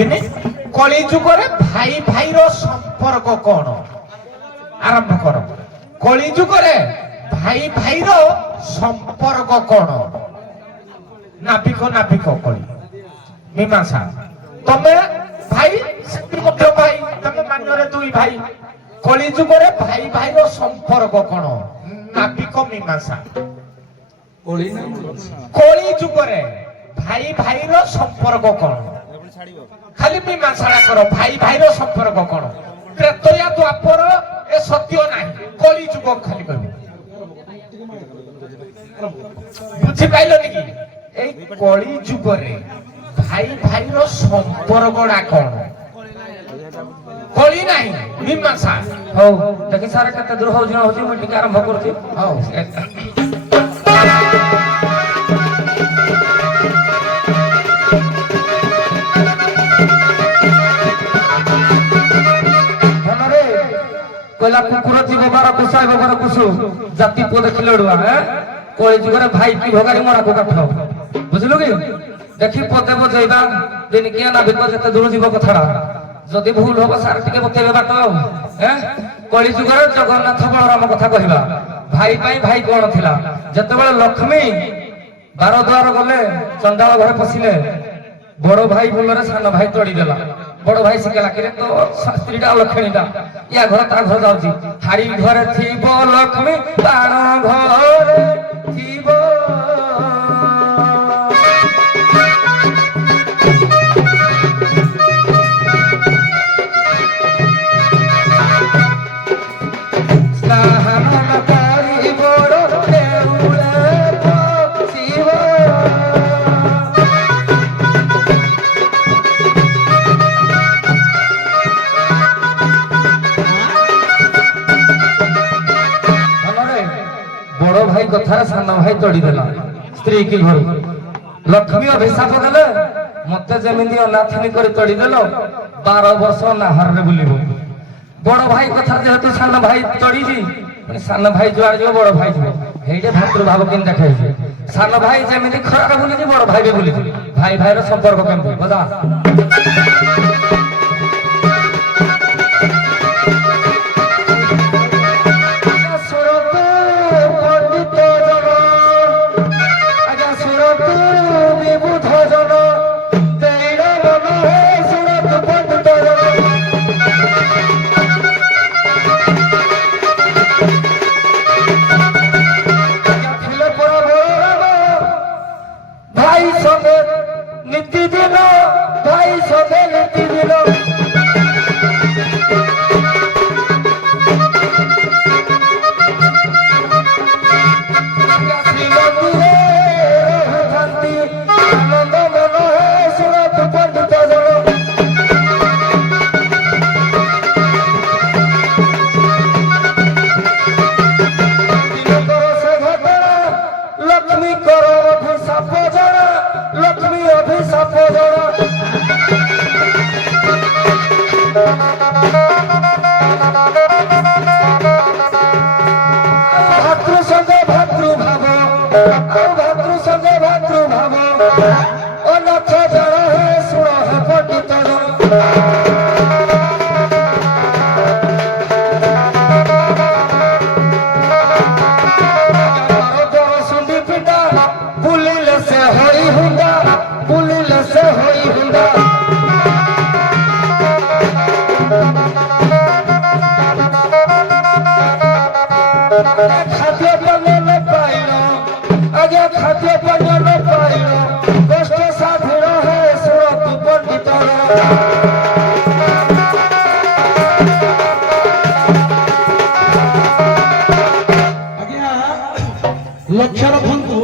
কহিবিনি কলি যুগরে ভাই ভাইর সম্পর্ক কোন আরম্ভ কর কলি যুগরে ভাই ভাইর সম্পর্ক কোন নাবিক নাবিক কলি মীমাংসা তুমি ভাই সেটি মধ্যে ভাই তুমি মান্যরে দুই ভাই কলি যুগরে ভাই ভাইর সম্পর্ক কোন নাবিক মীমাংসা কলি যুগরে ভাই ভাইর সম্পর্ক কোন খালি মীমাংসা কর ভাই ভাইর সম্পর্ক কোন ত্রেতয়া দ্বাপর এ সত্য নাই কলি যুগ খালি কইব বুঝি পাইল নাকি এই কলি যুগরে ভাই ভাইর সম্পর্কটা কোন কলি নাই মীমাংসা হଉ দেখি ସାର୍ କେତେ ଦୂର ହଉଛି ନ ହଉଛି ମୁଁ ଟିକେ ଆରମ୍ଭ କରୁଛି ହଉ ଧନରେ କହିଲା କୁକୁର ଜୀବ ବାର କୁଶାଇବ ବାର କୁଶୁ ଜାତି ପୁଅ ଦେଖିଲେ ଅଡୁଆ କଳି ଯୁଗରେ ଭାଇ କି ଭଗାରି ମରାକୁ କାଠ ବୁଝିଲୁ କି ଦେଖି ପଦେ ବଜେଇବା ଦିନିକିଆ ନାବିକ ଯେତେ ଦୂର ଯିବ କଥାଟା যদি ভুল হব স্যার টিকে বতেইবে বাট কলি যুগরে জগন্নাথ বলরাম কথা কহিবা ভাই পাই ভাই কোন থিলা যেতেবেলে লক্ষ্মী বার দ্বার গলে চন্ডাল ঘরে পশিলে বড় ভাই বলরে সান ভাই তড়ি দেলা বড় ভাই শিখেলা কিরে তো শাস্ত্রীটা লক্ষ্মীটা ইয়া ঘরে তা ঘর যাଉଛି হাড়ি ঘরে থিব লক্ষ্মী বাণ ঘরে থিব कथार सान भाई तोड़ी देला स्त्री की घर लक्ष्मी अभिशाप देले मते जेमिति अनाथिनी कर तोड़ी देलो 12 वर्ष नाहर रे बुलिबो बड़ भाई कथा जेहेतु सान भाई तोड़ी जी सान भाई जुआर जो बड़ भाई जो हेडे भातृ भाव किन देखाई छै सान भाई जेमिति खरार बुली जी बड़ भाई बे बुली भाई भाई रो संपर्क केमति बता लक्ष्य रखु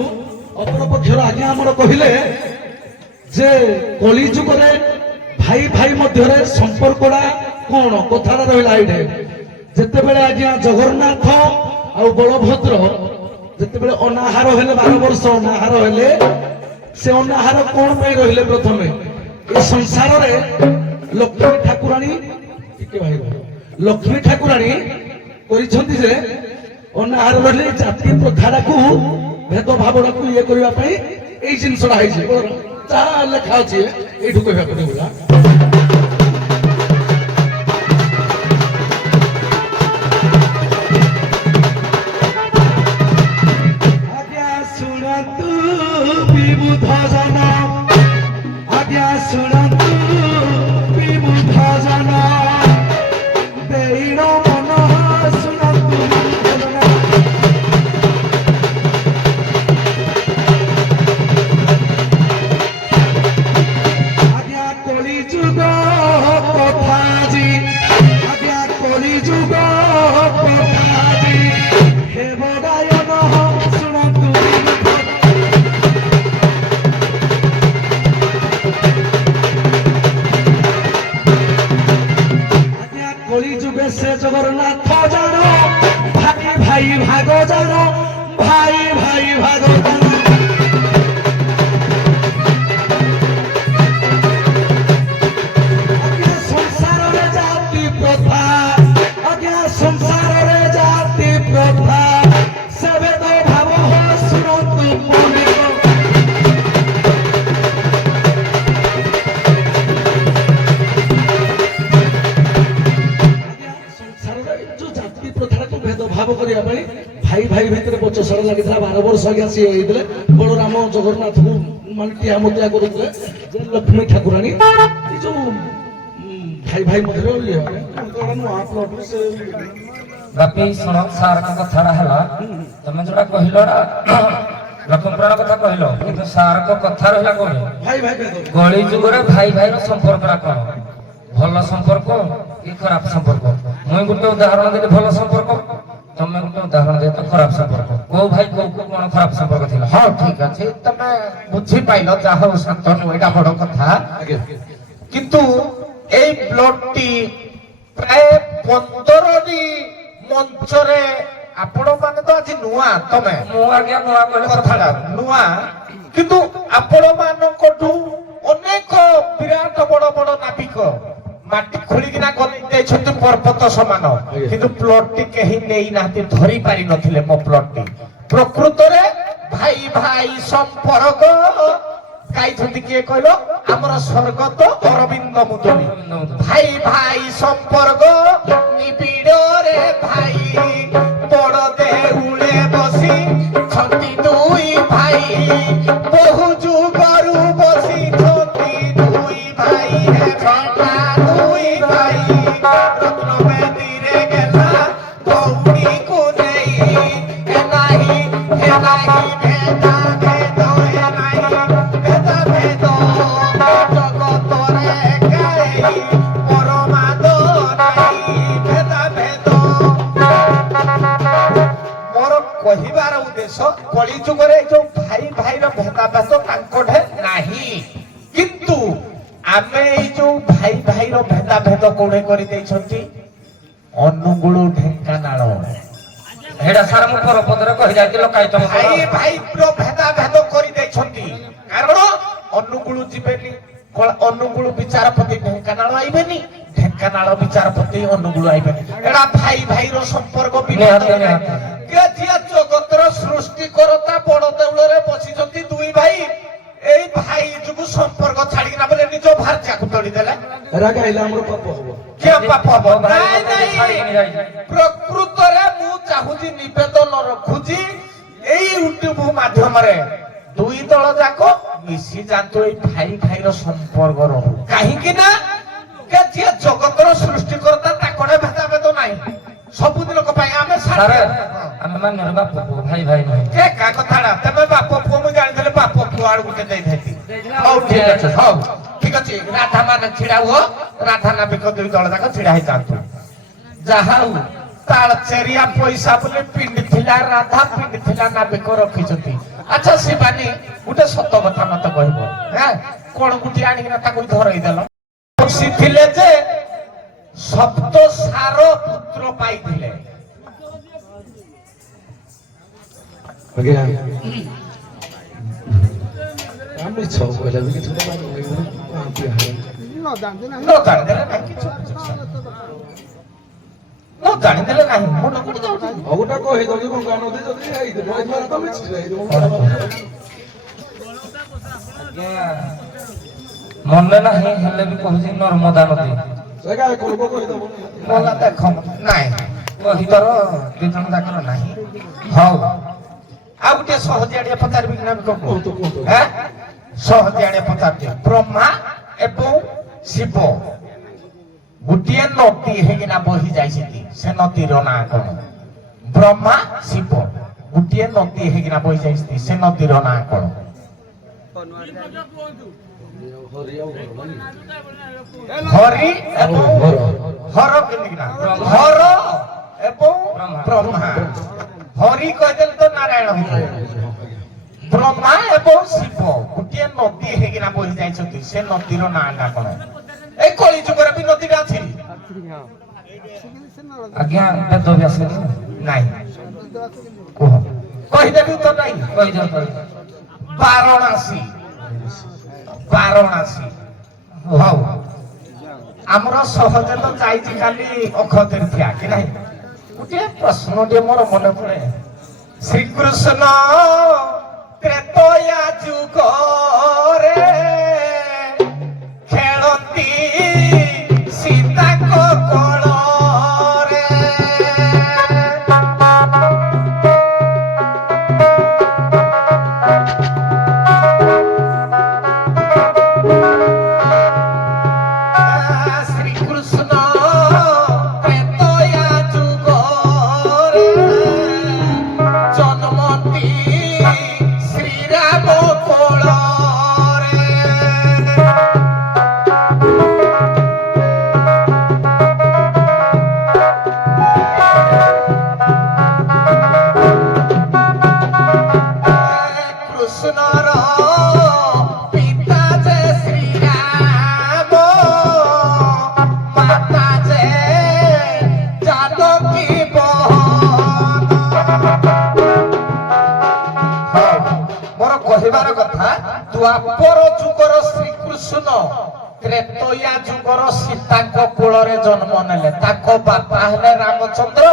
अपर पक्षर आज्ञा आमर कहले जे कली जुगरे भाई भाई मध्य संपर्कटा कौन कथा रहा ये जिते बड़े आज्ञा जगन्नाथ आ बलभद्र जिते बड़े अनाहार हेले 12 वर्ष अनाहार हेले से अनाहार कौन पे रहिले प्रथम ए संसार रे लक्ष्मी ठाकुराणी लक्ष्मी ठाकुराणी करिसंती जे अनाहार रहिले जाति प्रथा को भेद भावना को ये करबा पई ए जिनसडा हाइजे ता लेखा अछि एठु कहबा पड़िबा। ଶୁଣନ୍ତୁ ବିଭୁ ଭଜନ ଦେଇର ମନ ଶୁଣନ୍ତୁ ଭଜନ। ଆଜ୍ଞା କଳି ଯୁଗ କଥାଜି ଆଜ୍ଞା କଳି ଯୁଗ କଥାଜି ହେବ ଗାୟନ ଶୁଣନ୍ତୁ ଆଜ୍ଞା କଳି ଯୁଗ ସେ ଜଗନ୍ନାଥ ଜାଣ ଭାଇ ଭାଇ ଭାଗ ଜାଣ ଭାଇ ଭାଇ ଭାଗ ଜାଣ। ଆଜ୍ଞା ସଂସାରରେ ଜାତି ପ୍ରଥା ଆଜ୍ଞା ସଂସାରରେ ଜାତି ପ୍ରଥା ସେବେ ତ ଭାବ ଶୁଣନ୍ତୁ ମନେ ସଂସାରରେ ଯୋଉ ଜାତି ପ୍ରଥାକୁ ଭେଦଭାବ କରିବା ପାଇଁ ଭାଇ ଭାଇ ଭିତରେ ବଚସା ଲାଗିଥିଲା 12 ବର୍ଷ ଆଜ୍ଞା ସିଏ ହେଇଥିଲେ ବଳରାମ ଜଗନ୍ନାଥକୁ ମାନେ ଟିଆମତିଆ କରୁଥିଲେ ଯେ ଲକ୍ଷ୍ମୀ ଠାକୁରାଣୀ ଏଇ ଯୋଉ ଭାଇ ଭାଇ ମଧ୍ୟରେ ଇଏ ନୂଆ ପ୍ଲଟରୁ ସେ ବାପି ଶୁଣ ସାର୍ଙ୍କ କଥାଟା ହେଲା ତମେ ଯୋଉଟା କହିଲ ଲକ୍ଷ୍ମୀପୁରାଣ କଥା କହିଲ କିନ୍ତୁ ସାର୍ଙ୍କ କଥା ରହିଲା କୋଉଠି ଭାଇ ଭାଇ ଭେଦ କଳି ଯୁଗରେ ଭାଇ ଭାଇର ସମ୍ପର୍କଟା କଣ ଭଲ ସମ୍ପର୍କ କି ଖରାପ ସମ୍ପର୍କ ମୁଁ ଗୋଟେ ଉଦାହରଣ ଦେଲି ଭଲ ସମ୍ପର୍କ ତମେ ଗୋଟେ ଉଦାହରଣ ଦେଇଛ ଖରାପ ସମ୍ପର୍କ କୋଉ ଭାଇ କୋଉ କଣ ଖରାପ ସମ୍ପର୍କ ଥିଲା ହଁ ଠିକ ଅଛି ତମେ ବୁଝିପାଇଲ ଯାହା ହଉ ଶାନ୍ତନୁ ଏଇଟା ବଡ କଥା ଆଜ୍ଞା କିନ୍ତୁ এই ব্লগটি প্রায় 15টি মঞ্চরে ଆପଣ ମାନେ ତ ଆଜି ନୂଆ ତମେ ମୁଁ ଆଜ୍ଞା ନୂଆ କହିଲେ କଥାଟା ନୂଆ କିନ୍ତୁ ଆପଣ ମାନଙ୍କଠୁ ଅନେକ ବିରାଟ ବଡ ବଡ ନାବିକ ମାଟି ଖୋଳିକିନା ଦେଇଛନ୍ତି ପର୍ବତ ସମାନ କିନ୍ତୁ ପ୍ଲଟଟି କେହି ନେଇନାହାନ୍ତି ଧରି ପାରି ନଥିଲେ ମୋ ପ୍ଲଟଟି ପ୍ରକୃତରେ ଭାଇ ଭାଇ ସମ୍ପର୍କ ଗାଇଛନ୍ତି କିଏ କହିଲ ଆମର ସ୍ୱର୍ଗତ ଅରବିନ୍ଦ ମୁଦୁଲି ଭାଇ ଭାଇ ସମ୍ପର୍କ ନିବିଡ଼ରେ ଭାଇ ବଡ଼ ଦେଉଳେ ବସି ଛନ୍ତି ଦୁଇ ଭାଇ ବହୁ ଯୁଗରୁ ବସି ଛନ୍ତି ଦୁଇ ଭାଇ ଛଟା ଦୁଇ ଭାଇ ରତ୍ନ ବେଦୀରେ ଗେଲା ଦୌଡ଼ିକୁ ନେଇ ହେ ନାହିଁ ଭେଦା ଭେଦ ହେ ନାହିଁ ଭେଦା ଭେଦ ଜଗତରେ କାହିଁ ପରମାଦ ନାହିଁ ଭେଦା ଭେଦ ମୋର କହିବାର ଉଦ୍ଦେଶ୍ୟ କଳି ଯୁଗରେ ଯୋଉ ଭାଇ ଭାଇର ଭେଦାଭେଦ ତାଙ୍କଠେ ନାହିଁ କିନ୍ତୁ ଆମେ ଏଇ ଯୋଉ ଭାଇ ଭାଇର ଭେଦାଭେଦ କୋଉଠି କରିଦେଇଛନ୍ତି ଅନୁଗୁଳ ଢେଙ୍କାନାଳ ହେଇଟା ସାର୍ ମୁଁ ପରପଦରେ କହିଯାଇଥିଲି କାଇତମ ଭାଇ ଭାଇର ଭେଦାଭେଦ କରିଦେଇଛନ୍ତି କାରଣ ଅନୁଗୁଳ ଯିବେନି ଅନୁଗୁଳ ବିଚାରପତି ଢେଙ୍କାନାଳ ଆଇବେନି ଢେଙ୍କାନାଳ ବିଚାରପତି ଅନୁଗୁଳ ଆଇବେନି ଏଟା ଭାଇ ଭାଇର ସମ୍ପର୍କ ଯିଏ ଜଗତର ସୃଷ୍ଟିକର୍ତ୍ତା ବଡ ଦେଉଳରେ ବସିଛନ୍ତି ଦୁଇ ଭାଇ ଏଇ ଭାଇ ଯୋଗୁ ସମ୍ପର୍କ ଛାଡିକିନା ବୋଲେ ନିଜ ଭାର୍ଯ୍ୟାକୁ ତୋଳିଦେଲେ ଏରା ଗାଇଲେ ଆମର ପାପ ହବ କିଏ ପାପ ହବ ନାଇଁ ନାଇଁ ପ୍ରକୃତରେ ମୁଁ ଚାହୁଁଛି ନିବେଦନ ରଖୁଛି ଏଇ ୟୁଟ୍ୟୁବ ମାଧ୍ୟମରେ ଦୁଇ ଦଳ ଯାକ ମିଶି ଯାଆନ୍ତୁ ଏଇ ଭାଇ ଭାଇର ସମ୍ପର୍କ ରହୁ କାହିଁକି ନା ଯିଏ ଜଗତର ସୃଷ୍ଟିକର୍ତ୍ତା ତାଙ୍କടെ ଭେଦାଭେଦ ନାହିଁ ସବୁଦିନକ ପାଇଁ ଆମେ ଆମେ ମାନେ ବାପ ପୁଅ ଭାଇ ଭାଇ ନୁହେଁ କେ କା କଥାଟା ତମେ ବାପ ପୁଅ ମୁଁ ଜାଣିଥିଲେ ବାପ ପୁଅ ଆଡୁ ଗୋଟେ ଦେଇଥାନ୍ତି ହଉ ଠିକ ଅଛି ହଉ ଠିକ ଅଛି ରାଧା ମାନେ ଛିଡା ହୁଅ ରାଧା ନାବିକ ଦୁଇ ଦଳ ଯାକ ଛିଡା ହେଇଯାଆନ୍ତୁ ଯାହା ହଉ ତାଳଚେରିଆ ପଇସା ବୋଲି ପିଣ୍ଡି ଥିଲା ରାଧା ପିଣ୍ଡି ଥିଲା ନାବିକ ରଖିଛନ୍ତି ଆଚ୍ଛା ଶିବାନୀ ଗୋଟେ ସତ କଥା ମତେ କହିବ କଣ ଗୁଟି ଆଣିକିନା ତାକୁ ଧରେଇ ଦେଲ ବସିଥିଲେ ଯେ ସପ୍ତ ସାର ପୁତ୍ର ପାଇଥିଲେ ଆଜ୍ଞା ଆମେ ଛଅ କହିଲା ବି କିଛି ନ ଜାଣିଦେଲେ ନାହିଁ କିଛି ନ ଜାଣିଦେଲେ ନାହିଁ ମୁଣ୍ଡ କୋଟି ଯାଉଛି ଆଉ ଗୋଟେ କହିଦଉଛି ଗଙ୍ଗା ନଦୀ ଯଦି ହେଇଥିବ ଏଥର ତ ମିଛିରେ ହେଇଥିବ ମନେ ନାହିଁ ହେଲେ ବି କହୁଛି ନର୍ମଦା ନଦୀ ସେ ଗାଈ କହିବ କହିଦବ ଗଲା ଦେଖ ନାଇଁ ଭିତର ଦି ଜଣ ଯାକର ନାହିଁ ହଉ ଆଉ ଗୋଟେ ସହଜିଆଡିଆ ପଚାରିବି କି ନା କୁହନ୍ତୁ, କୁହନ୍ତୁ। ସହଜିଆଡିଆ ପଚାରୁଛି ବ୍ରହ୍ମା ଏବଂ ଶିବ ଗୋଟିଏ ନଦୀ ହେଇକିନା ବହି ଯାଇଛନ୍ତି। ସେ ନଦୀର ନାଁ କଣ? ବ୍ରହ୍ମା ଶିବ ଗୋଟିଏ ନଦୀ ହେଇକିନା ବହି ଯାଇଛନ୍ତି। ସେ ନଦୀର ନାଁ କଣ? ହରି ଏବଂ ହର କେମିତି ନା ହର ଏବଂ ବ୍ରହ୍ମା। ହରି କହିଦେଲେ ତ ନାରାୟଣ ହେଇଗଲେ। ବ୍ରହ୍ମା ଏବଂ ଶିବ ଗୋଟିଏ ନଦୀ ହେଇକିନା ବହି ଯାଇଛନ୍ତି। ସେ ନଦୀର ନାଁଟା କଣ? ଏଇ କଳି ଯୁଗରେ ବି ନଦୀଟା ଅଛି ଆଜ୍ଞା ବେଦ ବ୍ୟାସ ନାଇଁ କୁହ କହିଦେବି ତ ନାଇଁ କହିଦିଅ ବାରଣାସୀ। ବାରଣାସୀ ହଉ ଆମର ସହଜ ତ ଯାଇଛି କାଲି ଅକ୍ଷତୃତୀୟା କି ନାହିଁ। ଗୋଟିଏ ପ୍ରଶ୍ନଟିଏ ମୋର ମନେ ପଡେ। ଶ୍ରୀକୃଷ୍ଣ ତ୍ରେତୟା ଯୁଗରେ ଖେଳନ୍ତି ସୀତାଙ୍କ କୋଳରେ। ଶ୍ରୀକୃଷ୍ଣ ତ୍ରେତୟା ଯୁଗରେ ଜନ୍ମନ୍ତି ଶ୍ରୀରାମ କୋଳରେ। କୃଷ୍ଣର ପିତା ଯେ ଶ୍ରୀରାମ, ମାତା ଯେ ଜାନକୀ ବହନ। ମୋର କହିବାର କଥା ଦ୍ୱାପର ଯୁଗର ଶ୍ରୀକୃଷ୍ଣ ତ୍ରେତୟା ଯୁଗର ସୀତାଙ୍କ କୋଳରେ ଜନ୍ମ ନେଲେ। ତାଙ୍କ ବାପା ହେଲେ ରାମଚନ୍ଦ୍ର,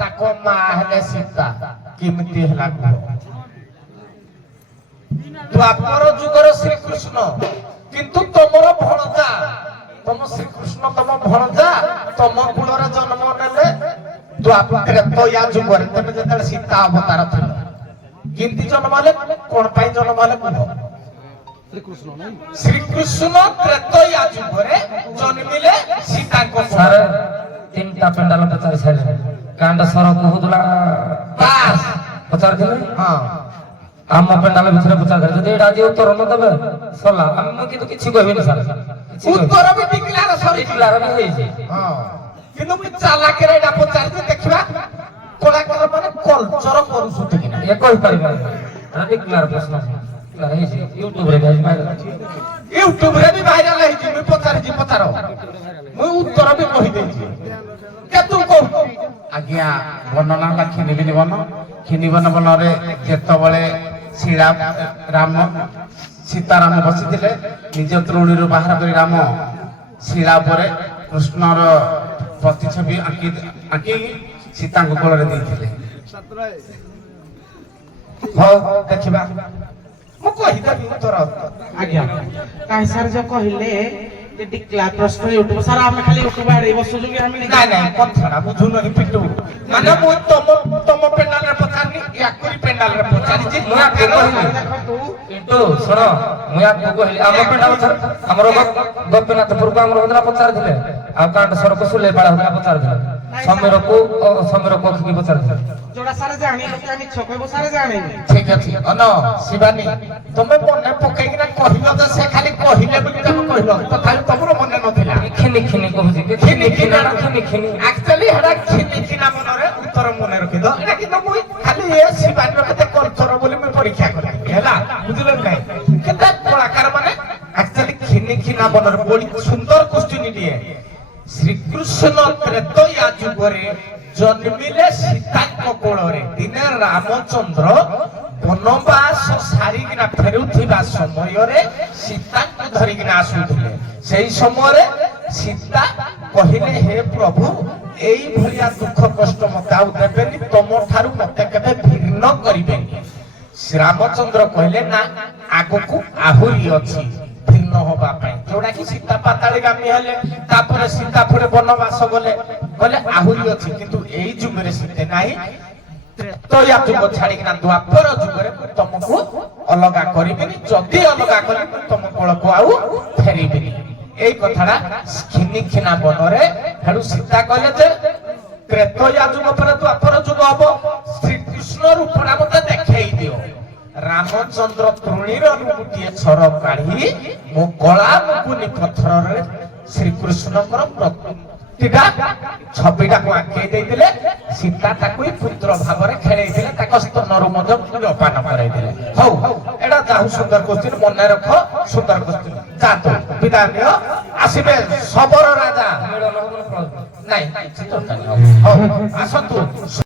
ତାଙ୍କ ମା ହେଲେ ସୀତା। କେମିତି ହେଲା କୁହ? ଦ୍ୱାପର ଯୁଗର ଶ୍ରୀକୃଷ୍ଣ କିନ୍ତୁ ତମର ଭଣଜା, ତମ ଶ୍ରୀକୃଷ୍ଣ ତମ ଭଣଜା ତମ କୂଳରେ ଜନ୍ମ ନେଲେ ତ୍ରେତୟା ଯୁଗରେ। ତେବେ ଯେତେବେଳେ ସୀତା ଅବତାର ଥିଲା କେମିତି ଜନ୍ମ ହେଲେ? କଣ ପାଇଁ ଜନ୍ମ ହେଲେ କୁହ? ଶ୍ରୀକୃଷ୍ଣ ତ୍ରେତୟା ଯୁଗରେ ଜନ୍ମିଲେ ସୀତାଙ୍କ ସାର୍ ତିନିଟା ପେଣ୍ଡାଲ ପଚାରି ସାରିଲେଣି। କାଣ୍ଡ ସର କହୁଥିଲା ବାସ୍ ପଚାରିଥିଲେ ହଁ ଆମ ପେଣ୍ଡାଲ ଭିତରେ ପଚାରିଥିଲେ। ଯଦି ଏଇଟା ଆଜି ଉତ୍ତର ନ ଦେବେ ସରିଲା। ମୁଁ କିନ୍ତୁ କିଛି କହିବିନି ସାର୍। ଉତ୍ତର ବି ଡିକ୍ଲାର ସରିଛି। ଡିକ୍ଲାର ବି ହେଇଛି। ହଁ କିନ୍ତୁ ମୁଁ ଚାଲାକରେ ଏଇଟା ପଚାରିଛି ଦେଖିବା କଳାକାର ମାନେ କଲଚର କରୁଛନ୍ତି କି ନା। ଏ କହିପାରିବେନି। ଏଇଟା ଡିକ୍ଲାର ପ୍ରଶ୍ନ ଡିକ୍ଲାର ହେଇଛି। ୟୁଟ୍ୟୁବରେ ବି ଆଜି ୟୁଟ୍ୟୁବରେ ବି ଭାଇରାଲ ହେଇଛି। ମୁଁ ପଚାରିଛି ପଚାର, ମୁଁ ଉତ୍ତର ବି କହିଦେଇଛି। କେତୁ କହୁ ଆଜ୍ଞା ବର୍ଣ୍ଣନା ହେଲା ଖିନିବିନି ବନ। ଖିନିବନ ବନରେ ଯେତେବେଳେ ରାମ ସୀତାରାମ ବସିଥିଲେ, ନିଜ ତ୍ରୁଣୀରୁ ବାହାର କରି ରାମ ଶିଳା ଉପରେ କୃଷ୍ଣର ପ୍ରତିଛବି ଆଙ୍କି ସୀତାଙ୍କ କୋଳରେ ଦେଇଥିଲେ। ହଉ ଦେଖିବା ମୁଁ କହିଦେବି ଉତ୍ତର। ଆଜ୍ଞା କାହିଁ ସାର୍ ଯୋଉ କହିଲେ ଯେ ଡିକ୍ଲାର ପ୍ରଶ୍ନ ୟୁଟ୍ୟୁବ ସାର୍ ଆମେ ଖାଲି ୟୁଟ୍ୟୁବ ଆଡେ ବସୁଛୁ କି ଆମେ ନାଇଁ ନାଇଁ କଥାଟା ବୁଝୁନ କି ପିଟୁ ମାନେ ମୁଁ ତମ ପେଣ୍ଡାଲରେ ପଚାରିନି, ୟାକୁରି ପେଣ୍ଡାଲରେ ପଚାରିଛି। ମୁଁ ଆକୁ କହିଲି ଦେଖନ୍ତୁ କିନ୍ତୁ ଶୁଣ ମୁଁ ଆକୁ କହିଲି ଆମ ପେଣ୍ଡାଲ ଆମର ଗୋପୀନାଥପୁରକୁ ଆମର ହଉଥିଲା ପଚାରିଥିଲେ। ଆଉ କାଣ୍ଡ ସରକୁ ସୁଲେପାଳ ହଉଥିଲା ପଚାରିଥିଲେ। ସମୀରକୁ ଅଖିକି ପଚାରିଥିଲେ। ଯୋଉଟା ସାର୍ ଜାଣିଲେ କି ମିଛ କହିବ ସାର୍ ଜାଣିନି। ଠିକ ଅଛି ଅନ ଶିବାନୀ ତମେ ମନେ ପକେଇକିନା କହିଲ ଯେ ସେ ଖାଲି କହିଲେ ବୋଲି ତମେ କହିଲ, ତଥାପି ତମର ମନେ ନଥିଲା। ଖିନି ଖିନି କହୁଛି ଖିନି ଖିନି ଖିନି ଖିନି ଆକ୍ଚୁଆଲି ହେଟା ଖିନି ଖିନା ମନରେ ଉତ୍ତର ମନେ ରଖିଦ। ଏଟା କିନ୍ତୁ ମୁଁ ଖାଲି ଏ ଶିବାନୀର କେତେ କଲଚର ବୋଲି ମୁଁ ପରୀକ୍ଷା କଲି ହେଲା, ବୁଝିଲ କି ନାହିଁ? କେତେ କଳାକାର ମାନେ ଆକ୍ଚୁଆଲି ଖିନି ଖିନା ମନରେ ବଡି ସୁନ୍ଦର କୋଶ୍ଚିନ୍ ଦିଏ। ଶ୍ରୀକୃଷ୍ଣ ତ୍ରେତୟା ଯୁଗରେ ଜନ୍ମିଲେ ସୀତାଙ୍କ କୋଳରେ। ଦିନେ ରାମଚନ୍ଦ୍ର ବନବାସ ସାରିକିନା ଫେରୁଥିବା ସମୟରେ ସୀତାଙ୍କୁ ଧରିକିନା ଆସୁଥିଲେ। ସେଇ ସମୟରେ ସୀତା କହିଲେ, ହେ ପ୍ରଭୁ ଏଇଭଳିଆ ଦୁଃଖ କଷ୍ଟ ମତେ ଆଉ ଦେବେନି, ତମ ଠାରୁ ମତେ କେବେ ଭିନ୍ନ କରିବେନି। ରାମଚନ୍ଦ୍ର କହିଲେ ନା ଆଗକୁ ଆହୁରି ଅଛି ଭିନ୍ନ ହବା ପାଇଁ, ଯୋଉଟା କି ସୀତା ପାତାଳିଗାମୀ ହେଲେ। ତାପରେ ସୀତା ପୁଣି ବନବାସ ଗଲେ, କହିଲେ ଆହୁରି ଅଛି କିନ୍ତୁ ଏଇ ଯୁଗରେ ସୀତେ ନାହିଁ। ତ୍ରେତୟା ଯୁଗ ଛାଡିକିନା ଦ୍ୱାପର ଯୁଗରେ ମୁଁ ତମକୁ ଅଲଗା କରିବିନି। ଯଦି ଅଲଗା କଲି ମୁଁ ତମ କୋଳକୁ ଆଉ ଫେରିବିନି এই কথাটা খিনিখিনা বনরে হেড়ু সীতা কইলে যে ত্রেতয়া যুগ পরে দ্বাপর যুগ হব শ্রীকৃষ্ণ রূপটা মতে দেখাই দিও রামচন্দ্র তৃণীর গোটিଏ ଛର କାଢି ମୋ ଗଳା ମୁକୁନି ପଥରରେ ଶ୍ରୀକୃଷ୍ଣଙ୍କର ପ୍ରତିଟା ଛବିଟାକୁ ଆଙ୍କେଇ ଦେଇଥିଲେ ସୀତା ତାକୁ ପୁତ୍ର ଭାବରେ ଖେଳେଇଥିଲେ ତାଙ୍କ ସ୍ତନରୁ ମଧ୍ୟ ଜପାନ କରାଇଥିଲେ ହଉ ଏଇଟା ଯାଉ ସୁନ୍ଦର କୋଶ୍ଚିନ୍ ମନେ ରଖ ସୁନ୍ଦର କୋଶ୍ଚିନ୍ ଯାଆନ୍ତୁ ବିଦାୟ ନିଅ ଆସିବେ ଶବର ରାଜା ନାଇଁ ହଉ ଆସନ୍ତୁ